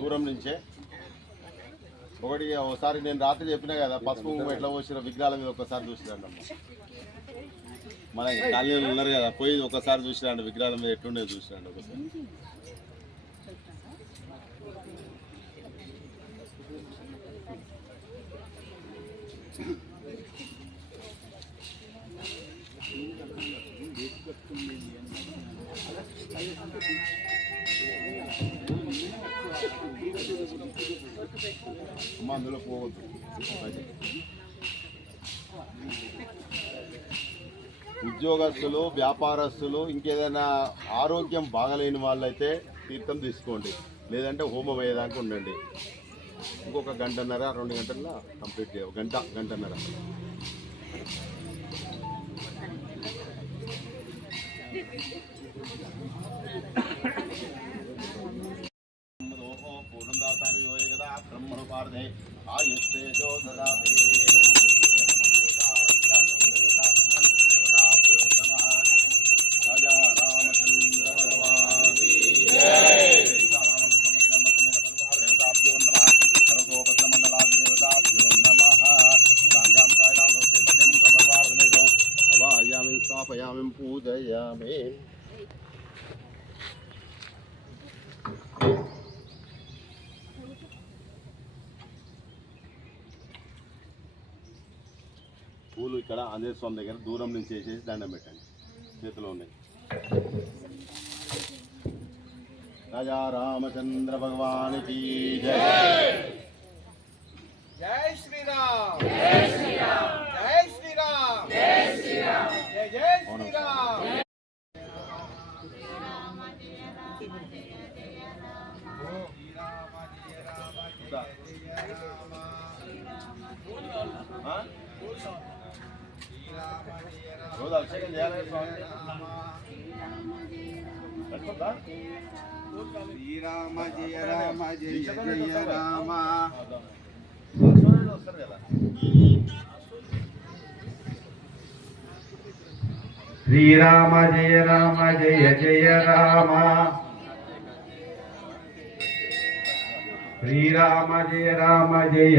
దూరం నుంచే ఒకటి ఒకసారి నేను రాత్రి చెప్పినా కదా పసుపు ఎట్లా పోసిన విగ్రహాల మీద ఒకసారి చూసినాను మన కాలనీలు ఉన్నారు కదా పోయి ఒకసారి చూసినాడు విగ్రహాల మీద ఎట్లుండే చూసినాడు ఒకసారి అందులో పోవద్దు. ఉద్యోగస్తులు వ్యాపారస్తులు ఇంకేదైనా ఆరోగ్యం బాగలేని వాళ్ళైతే తీర్థం తీసుకోండి, లేదంటే హోమం అయ్యేదాకా ఉండండి. ఇంకొక గంటన్నర 2 గంటల్లో కంప్లీట్ చేయాలి. గంటన్నర బ్రహ్మణుపార్థే ఆయుస్తేజో దదాతే రాజా రామచంద్ర భగవాన్ దేవతాభ్యో నమః సర్వోపద్రమండలాది దేవతాభ్యో నమః సాంగాం సాయిరాం భక్తిపతిం ప్రపర్వార్ధనేదో అవాయామి స్థాపయామి పూజయామి. పూలు ఇక్కడ ఆంజనేయ స్వామి దగ్గర దూరం నుంచి వేసేసి దండం పెట్టండి, చేతిలో ఉన్నాయి. రాజా రామచంద్ర భగవానికి జై. జై శ్రీరామ్, జై శ్రీరామ్, జై శ్రీరామ్, జై శ్రీరామ్, జై జై శ్రీరామ్. రోజు అభిషేకం చేయాలి స్వామి. శ్రీరామ జయ రామ జయ జయ రామ. వస్తారు కదా. శ్రీరామ జయ రామ జయ జయ రామ. శ్రీరామ జయ రామ జయ